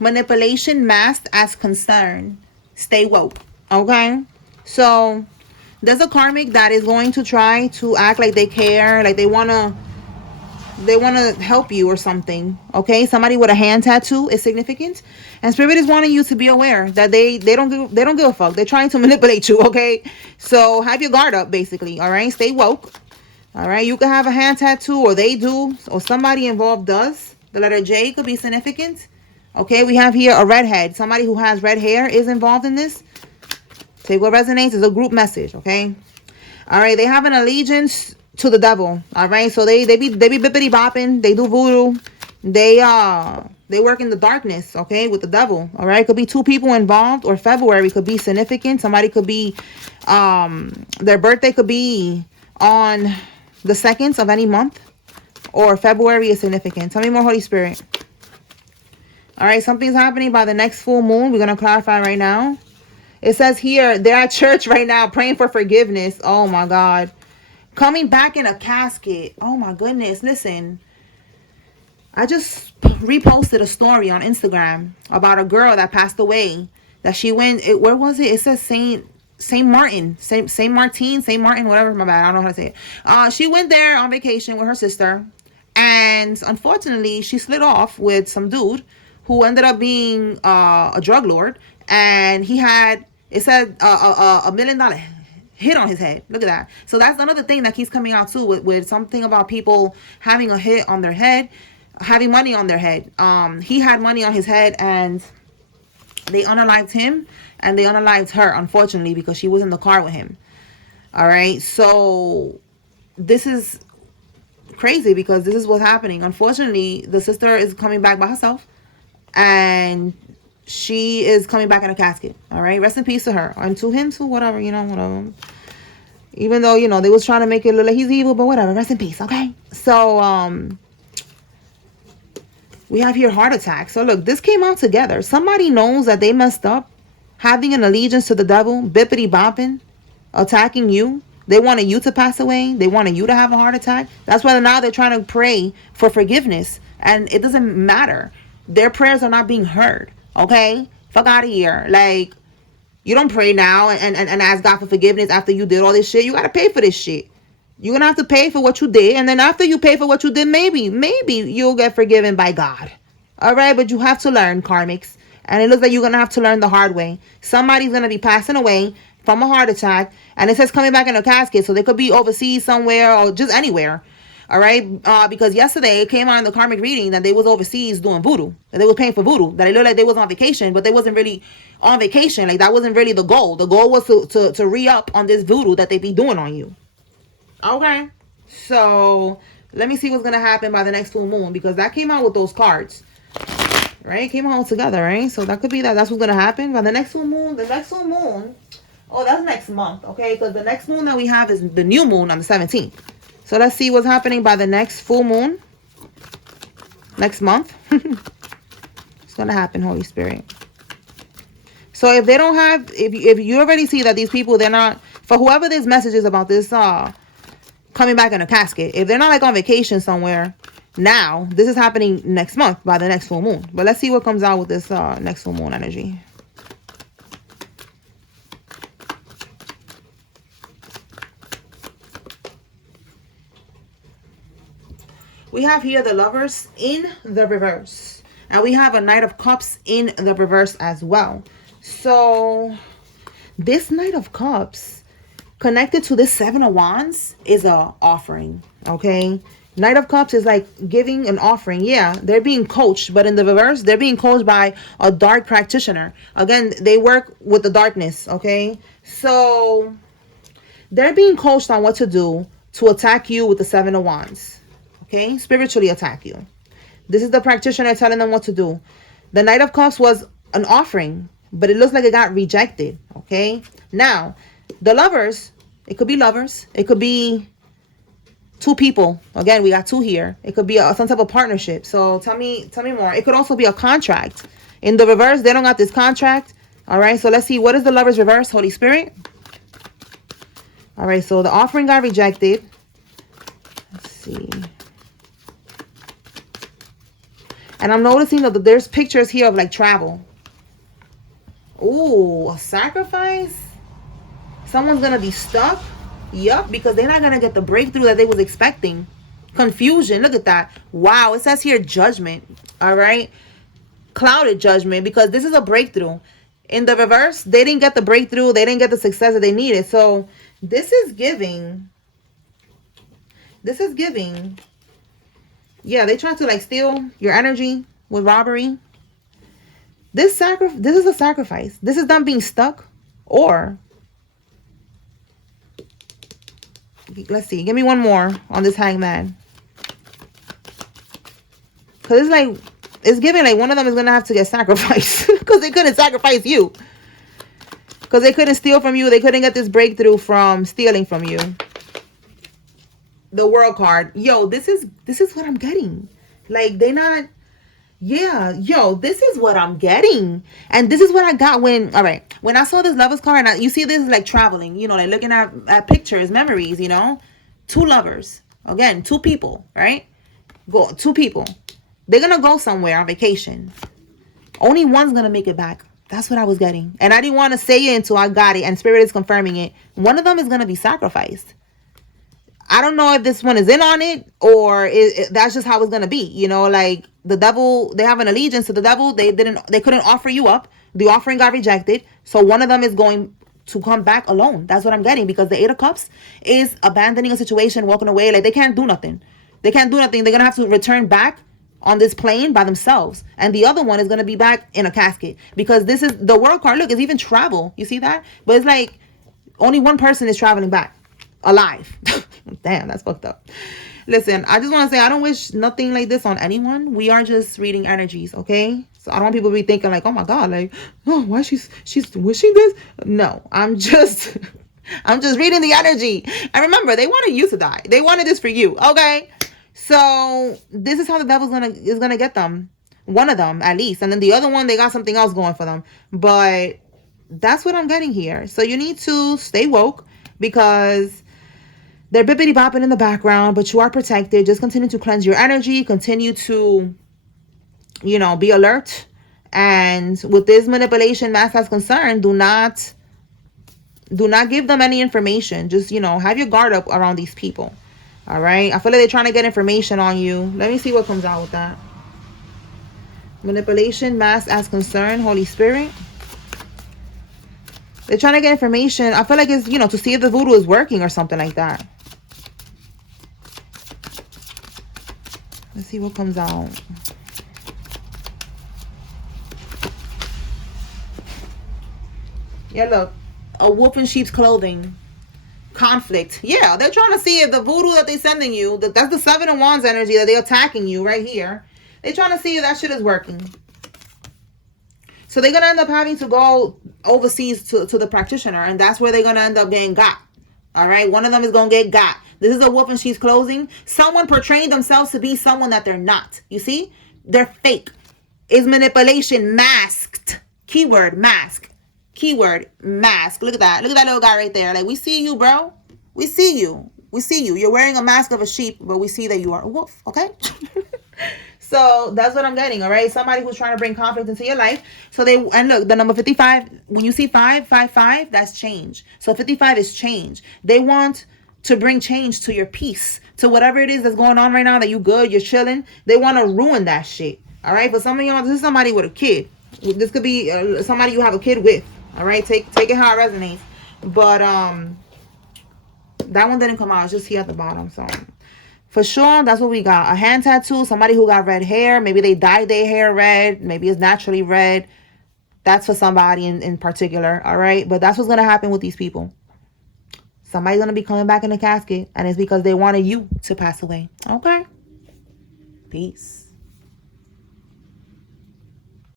Manipulation masked as concern. Stay woke. Okay? So, there's a karmic that is going to try to act like they care, like they want to help you or something. Okay, somebody with a hand tattoo is significant, and spirit is wanting you to be aware that they don't give a fuck. They're trying to manipulate you. Okay, so have your guard up, basically. All right, stay woke. All right, you can have a hand tattoo, or they do, or somebody involved does. The letter J could be significant. Okay, we have here a redhead. Somebody who has red hair is involved in this. Take what resonates. Is a group message. Okay. All right, they have an allegiance to the devil. All right, so they be bippity bopping. They do voodoo. They work in the darkness. Okay, with the devil. All right, could be two people involved, or February could be significant. Somebody could be, their birthday could be on the 2nd of any month, or February is significant. Tell me more, Holy Spirit. All right, something's happening by the next full moon. We're gonna clarify right now. It says here they're at church right now praying for forgiveness. Oh my God. Coming back in a casket. Oh my goodness. Listen, I just reposted a story on Instagram about a girl that passed away. That she went, where was it? It says Saint Martin, Saint Martin, whatever. My bad, I don't know how to say it. She went there on vacation with her sister, and unfortunately, she slid off with some dude who ended up being a drug lord, and he had, it said, $1 million hit on his head. Look at that. So that's another thing that keeps coming out too, with something about people having a hit on their head, having money on their head. He had money on his head, and they unalived him, and they unalived her, unfortunately, because she was in the car with him. All right, so this is crazy, because this is what's happening. Unfortunately, the sister is coming back by herself, and she is coming back in a casket. All right, rest in peace to her, and to him too, whatever, whatever. Even though, they was trying to make it look like he's evil, but whatever, rest in peace. Okay, so we have here heart attack. So look, this came out together. Somebody knows that they messed up, having an allegiance to the devil, bippity bopping, attacking you. They wanted you to pass away. They wanted you to have a heart attack. That's why now they're trying to pray for forgiveness, and it doesn't matter. Their prayers are not being heard. Okay, fuck out of here. Like, you don't pray now and ask God for forgiveness after you did all this shit. You gotta pay for this shit. You're gonna have to pay for what you did, and then after you pay for what you did, maybe you'll get forgiven by God. All right, but you have to learn, karmics, and it looks like you're gonna have to learn the hard way. Somebody's gonna be passing away from a heart attack, and it says coming back in a casket, so they could be overseas somewhere or just anywhere. All right, because yesterday it came out in the karmic reading that they was overseas doing voodoo, that they was paying for voodoo, that it looked like they was on vacation, but they wasn't really on vacation. Like, that wasn't really the goal. The goal was to re-up on this voodoo that they be doing on you. Okay, so let me see what's gonna happen by the next full moon, because that came out with those cards, right? It came out together, right? So that could be that's what's gonna happen by the next full moon. The next full moon, oh, that's next month, okay? Because the next moon that we have is the new moon on the 17th. So let's see what's happening by the next full moon next month. It's gonna happen, Holy Spirit. So if they don't have, if you already see that these people, they're not, for whoever this message is about, this coming back in a casket, if they're not like on vacation somewhere now, this is happening next month by the next full moon. But let's see what comes out with this next full moon energy. We have here the Lovers in the reverse, and we have a Knight of Cups in the reverse as well. So this Knight of Cups connected to this Seven of Wands is a offering. Okay, Knight of Cups is like giving an offering. Yeah, they're being coached, but in the reverse, they're being coached by a dark practitioner. Again, they work with the darkness. Okay, so they're being coached on what to do to attack you with the Seven of Wands. Okay, spiritually attack you. This is the practitioner telling them what to do. The Knight of Cups was an offering, but it looks like it got rejected. Okay, now the Lovers, it could be lovers, it could be two people. Again, we got two here. It could be some type of partnership. So tell me more. It could also be a contract. In the reverse, they don't got this contract. All right, so let's see, what is the Lovers reverse, Holy Spirit? All right, so the offering got rejected. Let's see. And I'm noticing that there's pictures here of like travel. Ooh, a sacrifice? Someone's gonna be stuck? Yup, because they're not gonna get the breakthrough that they was expecting. Confusion, look at that. Wow, it says here judgment. All right, clouded judgment, because this is a breakthrough. In the reverse, they didn't get the breakthrough, they didn't get the success that they needed. So this is giving, yeah, they try to like steal your energy with robbery. This is a sacrifice. This is them being stuck. Or let's see, give me one more on this hangman, because it's giving like one of them is gonna have to get sacrificed because they couldn't sacrifice you, because they couldn't steal from you, they couldn't get this breakthrough from stealing from you. The world card, yo, this is what I'm getting. Like, they not, yeah, yo, this is what I'm getting. And this is what I got when, all right, when I saw this lovers card, and you see this is like traveling, you know, like looking at pictures, memories, you know, two lovers, again, two people, right? Two people. They're going to go somewhere on vacation. Only one's going to make it back. That's what I was getting. And I didn't want to say it until I got it, and Spirit is confirming it. One of them is going to be sacrificed. I don't know if this one is in on it, or that's just how it's going to be. You know, like the devil, they have an allegiance to the devil. They couldn't offer you up. The offering got rejected. So one of them is going to come back alone. That's what I'm getting, because the Eight of Cups is abandoning a situation, walking away. Like, they can't do nothing. They're going to have to return back on this plane by themselves. And the other one is going to be back in a casket, because this is the world card. Look, it's even travel. You see that? But it's like only one person is traveling back alive. Damn, that's fucked up. Listen, I just want to say, I don't wish nothing like this on anyone. We are just reading energies, okay? So I don't want people to be thinking like, oh my God, like, oh, why she's wishing this? No, I'm just reading the energy. And remember, they wanted you to die. They wanted this for you, okay? So this is how the devil's is gonna get them. One of them, at least. And then the other one, they got something else going for them. But that's what I'm getting here. So you need to stay woke, because they're bippity bopping in the background, but you are protected. Just continue to cleanse your energy. Continue to, you know, be alert. And with this manipulation mass as concerned, do not give them any information. Just, you know, have your guard up around these people. All right. I feel like they're trying to get information on you. Let me see what comes out with that. Manipulation mass as concerned, Holy Spirit. They're trying to get information. I feel like it's, you know, to see if the voodoo is working or something like that. Let's see what comes out. Yeah, look. A wolf in sheep's clothing. Conflict. Yeah, they're trying to see if the voodoo that they're sending you, that's the Seven of Wands energy that they're attacking you right here. They're trying to see if that shit is working. So they're going to end up having to go overseas to the practitioner, and that's where they're going to end up getting got. All right? One of them is going to get got. This is a wolf in sheep's clothing. Someone portraying themselves to be someone that they're not. You see? They're fake. Is manipulation masked. Keyword, mask. Keyword, mask. Look at that. Look at that little guy right there. Like, we see you, bro. We see you. We see you. You're wearing a mask of a sheep, but we see that you are a wolf. Okay? So that's what I'm getting, all right? Somebody who's trying to bring conflict into your life. So and look, the number 55, when you see 555, that's change. So 55 is change. They want to bring change to your peace, to whatever it is that's going on right now, that you good, you're chilling. They want to ruin that shit, all right? For some of y'all, this is somebody with a kid. This could be somebody you have a kid with, all right? Take it how it resonates. But that one didn't come out. It's just here at the bottom, so... For sure, that's what we got. A hand tattoo, somebody who got red hair. Maybe they dyed their hair red. Maybe it's naturally red. That's for somebody in particular, all right? But that's what's going to happen with these people. Somebody's going to be coming back in a casket, and it's because they wanted you to pass away. Okay? Peace.